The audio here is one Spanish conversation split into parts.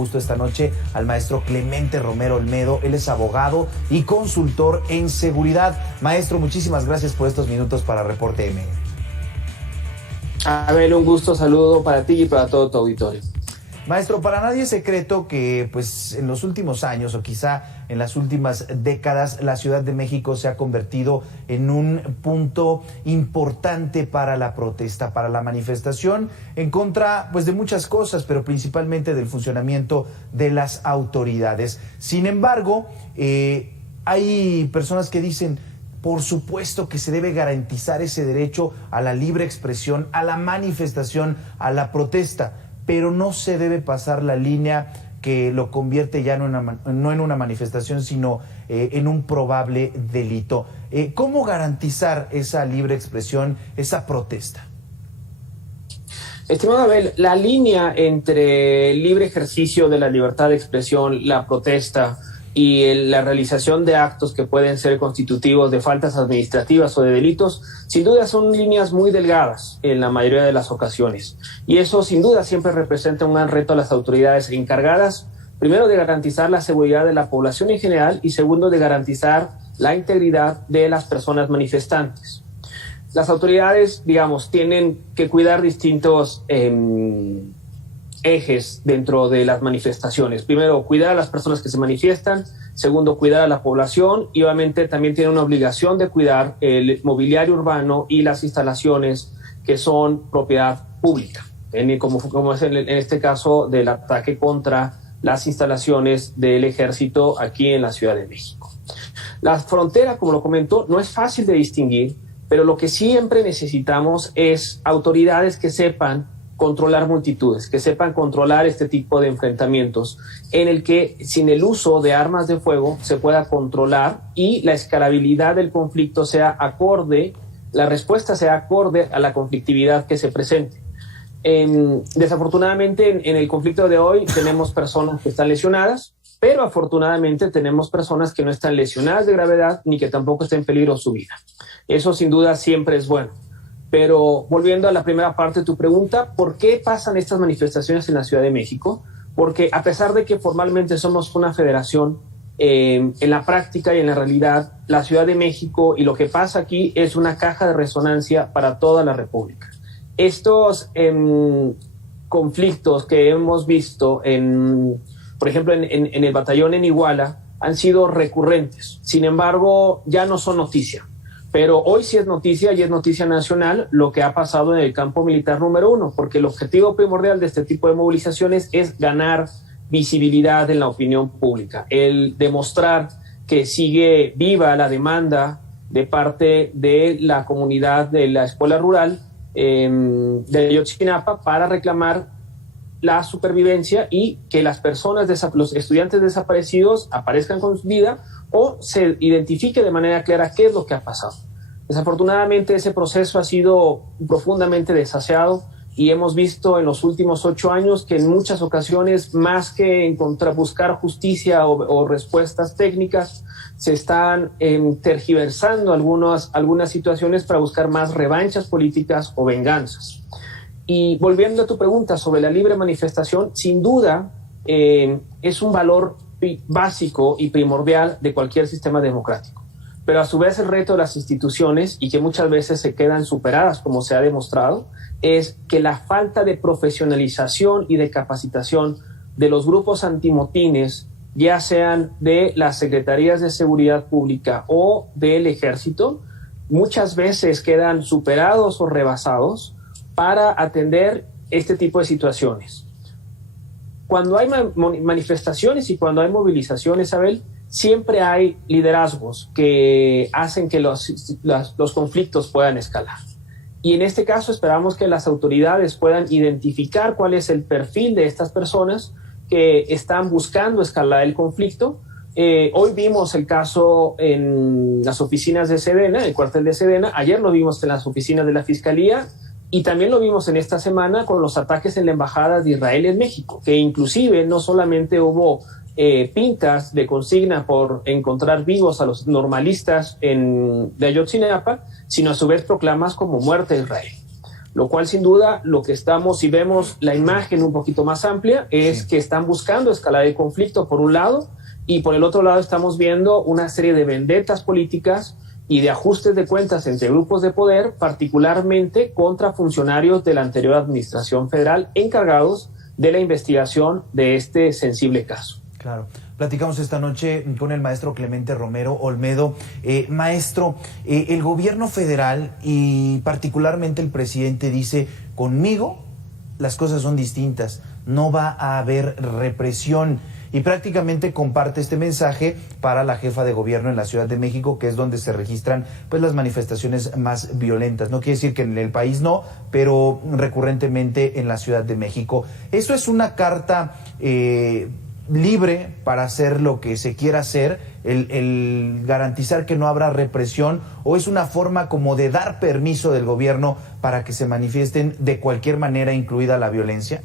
gusto esta noche al maestro Clemente Romero Olmedo. Él es abogado y consultor en seguridad. Maestro, muchísimas gracias por estos minutos para Reporte M. Abel, un gusto, saludo para ti y para todo tu auditorio. Maestro, para nadie es secreto que pues en los últimos años o quizá en las últimas décadas la Ciudad de México se ha convertido en un punto importante para la protesta, para la manifestación en contra pues de muchas cosas, pero principalmente del funcionamiento de las autoridades. Sin embargo, hay personas que dicen: por supuesto que se debe garantizar ese derecho a la libre expresión, a la manifestación, a la protesta, pero no se debe pasar la línea que lo convierte ya no en una manifestación, sino en un probable delito. ¿Cómo garantizar esa libre expresión, esa protesta? Estimado Abel, la línea entre el libre ejercicio de la libertad de expresión, la protesta y la realización de actos que pueden ser constitutivos de faltas administrativas o de delitos, sin duda son líneas muy delgadas en la mayoría de las ocasiones. Y eso sin duda siempre representa un gran reto a las autoridades encargadas, primero de garantizar la seguridad de la población en general y segundo de garantizar la integridad de las personas manifestantes. Las autoridades, digamos, tienen que cuidar distintos ejes dentro de las manifestaciones. Primero, cuidar a las personas que se manifiestan. Segundo, cuidar a la población. Y obviamente también tiene una obligación de cuidar el mobiliario urbano y las instalaciones que son propiedad pública, como es en este caso del ataque contra las instalaciones del ejército aquí en la Ciudad de México. La frontera, como lo comentó, no es fácil de distinguir, pero lo que siempre necesitamos es autoridades que sepan controlar multitudes, que sepan controlar este tipo de enfrentamientos en el que sin el uso de armas de fuego se pueda controlar y la escalabilidad del conflicto sea acorde, la respuesta sea acorde a la conflictividad que se presente. Desafortunadamente en el conflicto de hoy tenemos personas que están lesionadas, pero afortunadamente tenemos personas que no están lesionadas de gravedad ni que tampoco está en peligro su vida. Eso sin duda siempre es bueno. Pero volviendo a la primera parte de tu pregunta, ¿por qué pasan estas manifestaciones en la Ciudad de México? Porque a pesar de que formalmente somos una federación, en la práctica y en la realidad, la Ciudad de México y lo que pasa aquí es una caja de resonancia para toda la República. Estos conflictos que hemos visto, por ejemplo, en el batallón en Iguala, han sido recurrentes. Sin embargo, ya no son noticia. Pero hoy sí es noticia y es noticia nacional lo que ha pasado en el campo militar número 1, porque el objetivo primordial de este tipo de movilizaciones es ganar visibilidad en la opinión pública, el demostrar que sigue viva la demanda de parte de la comunidad de la escuela rural de Ayotzinapa para reclamar la supervivencia y que las personas, los estudiantes desaparecidos aparezcan con su vida o se identifique de manera clara qué es lo que ha pasado. Desafortunadamente ese proceso ha sido profundamente desaseado y hemos visto en los últimos 8 años que en muchas ocasiones, más que buscar justicia o respuestas técnicas, se están tergiversando algunas situaciones para buscar más revanchas políticas o venganzas. Y volviendo a tu pregunta sobre la libre manifestación, sin duda es un valor básico y primordial de cualquier sistema democrático. Pero a su vez el reto de las instituciones, y que muchas veces se quedan superadas como se ha demostrado, es que la falta de profesionalización y de capacitación de los grupos antimotines, ya sean de las secretarías de seguridad pública o del ejército, muchas veces quedan superados o rebasados para atender este tipo de situaciones. Cuando hay manifestaciones y cuando hay movilizaciones, Abel, siempre hay liderazgos que hacen que los conflictos puedan escalar. Y en este caso esperamos que las autoridades puedan identificar cuál es el perfil de estas personas que están buscando escalar el conflicto. Hoy vimos el caso en las oficinas de Sedena, el cuartel de Sedena. Ayer lo vimos en las oficinas de la Fiscalía. Y también lo vimos en esta semana con los ataques en la Embajada de Israel en México, que inclusive no solamente hubo pintas de consigna por encontrar vivos a los normalistas de Ayotzinapa, sino a su vez proclamas como muerte a Israel. Lo cual, sin duda, lo que estamos, si vemos la imagen un poquito más amplia, es que están buscando escalar el conflicto por un lado, y por el otro lado estamos viendo una serie de vendetas políticas y de ajustes de cuentas entre grupos de poder, particularmente contra funcionarios de la anterior administración federal encargados de la investigación de este sensible caso. Claro. Platicamos esta noche con el maestro Clemente Romero Olmedo. Maestro, el gobierno federal y particularmente el presidente dice, conmigo las cosas son distintas, no va a haber represión. Y prácticamente comparte este mensaje para la jefa de gobierno en la Ciudad de México, que es donde se registran pues las manifestaciones más violentas. No quiere decir que en el país no, pero recurrentemente en la Ciudad de México. ¿Esto es una carta libre para hacer lo que se quiera hacer, el garantizar que no habrá represión, o es una forma como de dar permiso del gobierno para que se manifiesten de cualquier manera, incluida la violencia?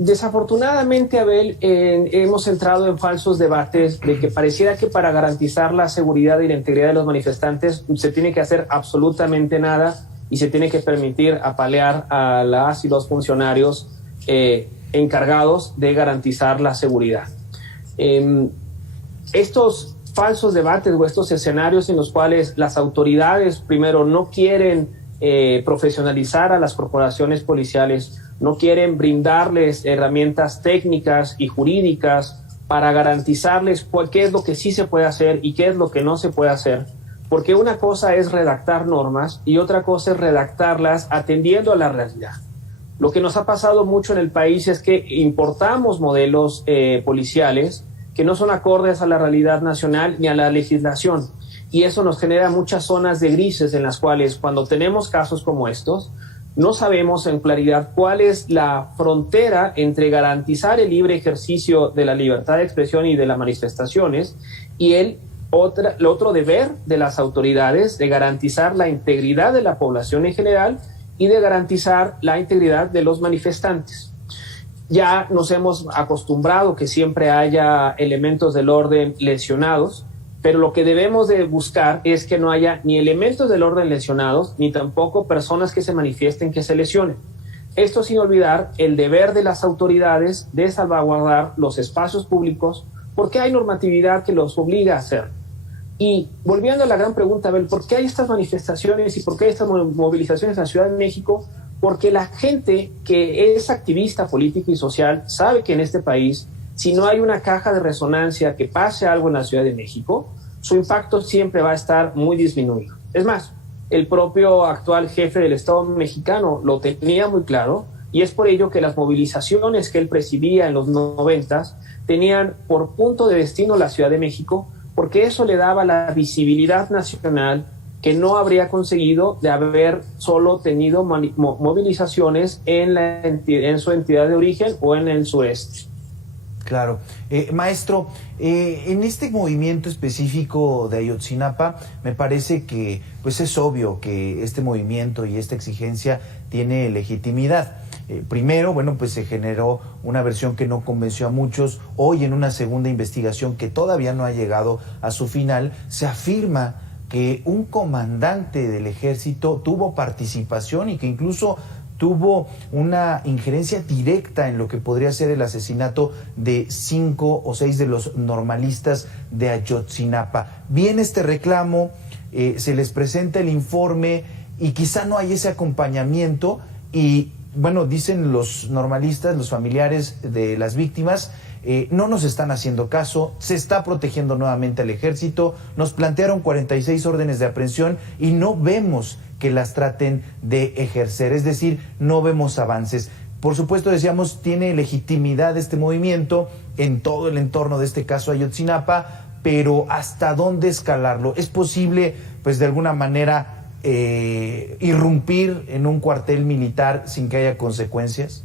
Desafortunadamente, Abel, hemos entrado en falsos debates de que pareciera que para garantizar la seguridad y la integridad de los manifestantes se tiene que hacer absolutamente nada y se tiene que permitir apalear a las y los funcionarios encargados de garantizar la seguridad. Estos falsos debates o estos escenarios en los cuales las autoridades primero no quieren profesionalizar a las corporaciones policiales, no quieren brindarles herramientas técnicas y jurídicas para garantizarles qué es lo que sí se puede hacer y qué es lo que no se puede hacer, porque una cosa es redactar normas y otra cosa es redactarlas atendiendo a la realidad. Lo que nos ha pasado mucho en el país es que importamos modelos policiales que no son acordes a la realidad nacional ni a la legislación, y eso nos genera muchas zonas de grises en las cuales, cuando tenemos casos como estos, no sabemos en claridad cuál es la frontera entre garantizar el libre ejercicio de la libertad de expresión y de las manifestaciones y el otro deber de las autoridades de garantizar la integridad de la población en general y de garantizar la integridad de los manifestantes. Ya nos hemos acostumbrado que siempre haya elementos del orden lesionados, pero lo que debemos de buscar es que no haya ni elementos del orden lesionados, ni tampoco personas que se manifiesten que se lesionen. Esto sin olvidar el deber de las autoridades de salvaguardar los espacios públicos, porque hay normatividad que los obliga a hacer. Y volviendo a la gran pregunta, Abel, ¿por qué hay estas manifestaciones y por qué hay estas movilizaciones en la Ciudad de México? Porque la gente que es activista política y social sabe que en este país, si no hay una caja de resonancia que pase algo en la Ciudad de México, su impacto siempre va a estar muy disminuido. Es más, el propio actual jefe del Estado mexicano lo tenía muy claro, y es por ello que las movilizaciones que él presidía en los 90s tenían por punto de destino la Ciudad de México, porque eso le daba la visibilidad nacional que no habría conseguido de haber solo tenido movilizaciones en su entidad de origen o en el sureste. Claro. Maestro, en este movimiento específico de Ayotzinapa, me parece que pues es obvio que este movimiento y esta exigencia tiene legitimidad. Primero, bueno, pues se generó una versión que no convenció a muchos. Hoy, en una segunda investigación que todavía no ha llegado a su final, se afirma que un comandante del ejército tuvo participación y que incluso tuvo una injerencia directa en lo que podría ser el asesinato de 5 o 6 de los normalistas de Ayotzinapa. Viene este reclamo, se les presenta el informe y quizá no hay ese acompañamiento y, bueno, dicen los normalistas, los familiares de las víctimas, no nos están haciendo caso, se está protegiendo nuevamente al ejército, nos plantearon 46 órdenes de aprehensión y no vemos que las traten de ejercer, es decir, no vemos avances. Por supuesto, decíamos, tiene legitimidad este movimiento en todo el entorno de este caso Ayotzinapa, pero ¿hasta dónde escalarlo? ¿Es posible, pues, de alguna manera irrumpir en un cuartel militar sin que haya consecuencias?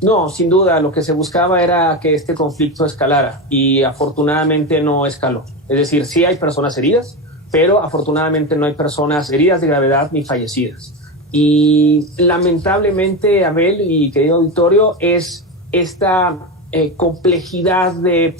No, sin duda, lo que se buscaba era que este conflicto escalara y afortunadamente no escaló. Es decir, sí hay personas heridas, pero afortunadamente no hay personas heridas de gravedad ni fallecidas. Y lamentablemente, Abel y querido auditorio, es esta complejidad de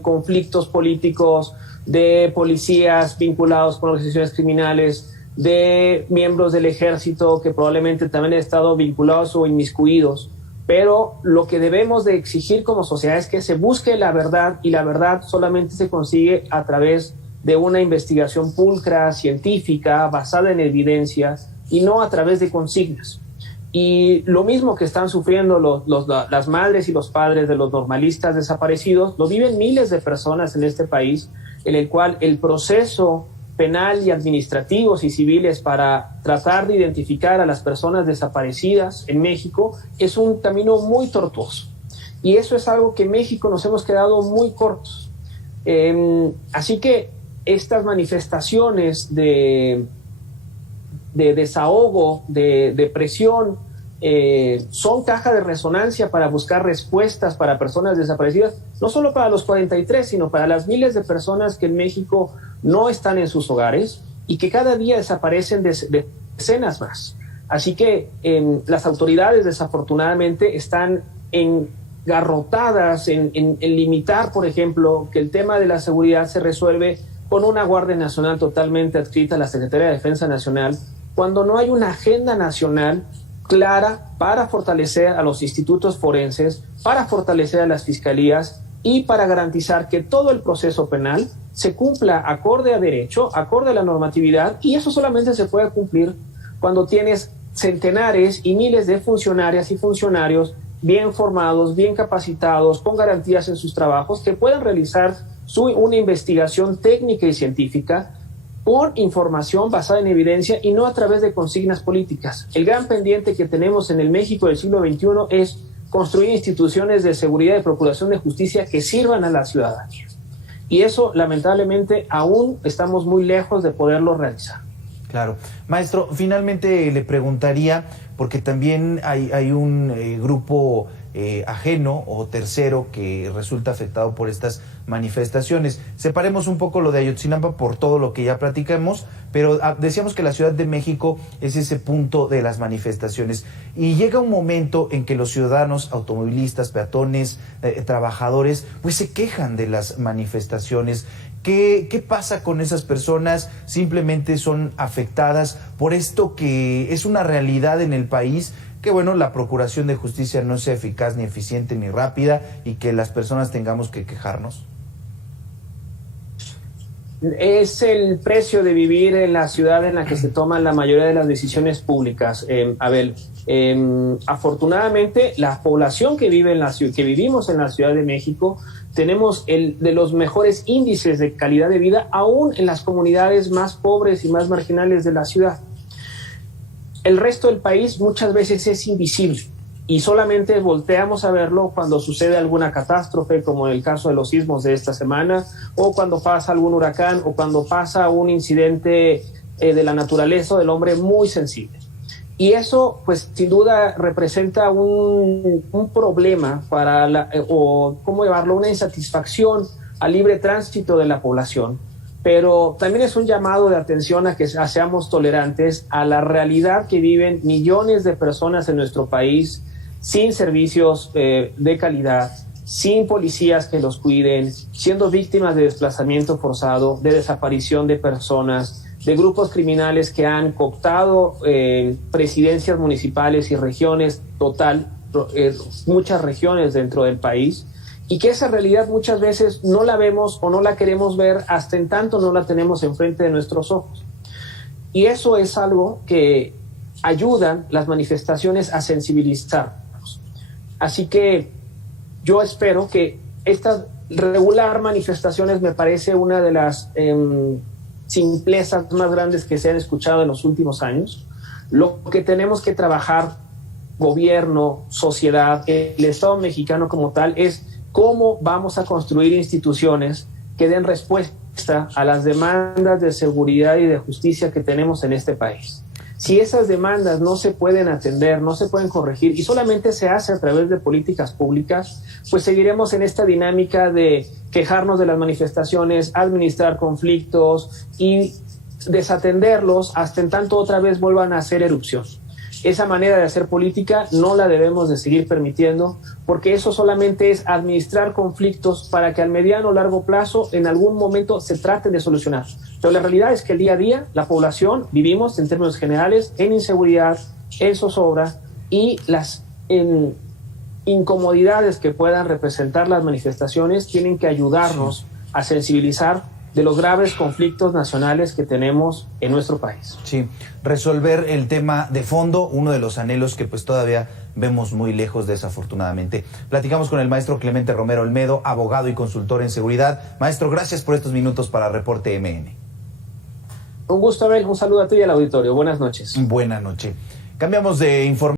conflictos políticos, de policías vinculados con organizaciones criminales, de miembros del ejército que probablemente también han estado vinculados o inmiscuidos, pero lo que debemos de exigir como sociedad es que se busque la verdad, y la verdad solamente se consigue a través de una investigación pulcra, científica, basada en evidencias, y no a través de consignas. Y lo mismo que están sufriendo las madres y los padres de los normalistas desaparecidos, lo viven miles de personas en este país, en el cual el proceso penal y administrativos y civiles para tratar de identificar a las personas desaparecidas en México es un camino muy tortuoso. Y eso es algo que en México nos hemos quedado muy cortos. Así que estas manifestaciones de desahogo, de presión, son caja de resonancia para buscar respuestas para personas desaparecidas, no solo para los 43, sino para las miles de personas que en México no están en sus hogares y que cada día desaparecen decenas más. Así que las autoridades desafortunadamente están engarrotadas en limitar, por ejemplo, que el tema de la seguridad se resuelve con una Guardia Nacional totalmente adscrita a la Secretaría de Defensa Nacional, cuando no hay una agenda nacional clara para fortalecer a los institutos forenses, para fortalecer a las fiscalías y para garantizar que todo el proceso penal se cumpla acorde a derecho, acorde a la normatividad, y eso solamente se puede cumplir cuando tienes centenares y miles de funcionarias y funcionarios bien formados, bien capacitados, con garantías en sus trabajos, que puedan realizar una investigación técnica y científica con información basada en evidencia y no a través de consignas políticas. El gran pendiente que tenemos en el México del siglo XXI es construir instituciones de seguridad y procuración de justicia que sirvan a la ciudadanía. Y eso, lamentablemente, aún estamos muy lejos de poderlo realizar. Claro. Maestro, finalmente le preguntaría, porque también hay un grupo ajeno o tercero que resulta afectado por estas manifestaciones. Separemos un poco lo de Ayotzinapa por todo lo que ya platicamos, pero decíamos que la Ciudad de México es ese punto de las manifestaciones, y llega un momento en que los ciudadanos, automovilistas, peatones, trabajadores, pues se quejan de las manifestaciones. ¿Qué pasa con esas personas? ¿Simplemente son afectadas por esto que es una realidad en el país? Que bueno, la procuración de justicia no sea eficaz, ni eficiente, ni rápida, y que las personas tengamos que quejarnos. Es el precio de vivir en la ciudad en la que se toman la mayoría de las decisiones públicas, Abel. Afortunadamente, la población que vivimos en la Ciudad de México, tenemos de los mejores índices de calidad de vida, aún en las comunidades más pobres y más marginales de la ciudad. El resto del país muchas veces es invisible y solamente volteamos a verlo cuando sucede alguna catástrofe, como en el caso de los sismos de esta semana, o cuando pasa algún huracán, o cuando pasa un incidente de la naturaleza o del hombre muy sensible. Y eso, pues, sin duda representa un problema para o cómo llevarlo, una insatisfacción al libre tránsito de la población. Pero también es un llamado de atención a que seamos tolerantes a la realidad que viven millones de personas en nuestro país, sin servicios de calidad, sin policías que los cuiden, siendo víctimas de desplazamiento forzado, de desaparición de personas, de grupos criminales que han cooptado presidencias municipales y regiones, muchas regiones dentro del país, y que esa realidad muchas veces no la vemos o no la queremos ver hasta en tanto no la tenemos enfrente de nuestros ojos. Y eso es algo que ayudan las manifestaciones a sensibilizarnos. Así que yo espero que estas regular manifestaciones me parece una de las simplezas más grandes que se han escuchado en los últimos años. Lo que tenemos que trabajar, gobierno, sociedad, el Estado mexicano como tal, es cómo vamos a construir instituciones que den respuesta a las demandas de seguridad y de justicia que tenemos en este país. Si esas demandas no se pueden atender, no se pueden corregir y solamente se hace a través de políticas públicas, pues seguiremos en esta dinámica de quejarnos de las manifestaciones, administrar conflictos y desatenderlos hasta en tanto otra vez vuelvan a hacer erupción. Esa manera de hacer política no la debemos de seguir permitiendo, porque eso solamente es administrar conflictos para que al mediano o largo plazo en algún momento se traten de solucionar. Pero la realidad es que el día a día la población vivimos en términos generales en inseguridad, en zozobra, y las incomodidades que puedan representar las manifestaciones tienen que ayudarnos a sensibilizar de los graves conflictos nacionales que tenemos en nuestro país. Sí, resolver el tema de fondo, uno de los anhelos que pues todavía vemos muy lejos, desafortunadamente. Platicamos con el maestro Clemente Romero Olmedo, abogado y consultor en seguridad. Maestro, gracias por estos minutos para Reporte MN. Un gusto, Abel. Un saludo a ti y al auditorio. Buenas noches. Buenas noches. Cambiamos de información.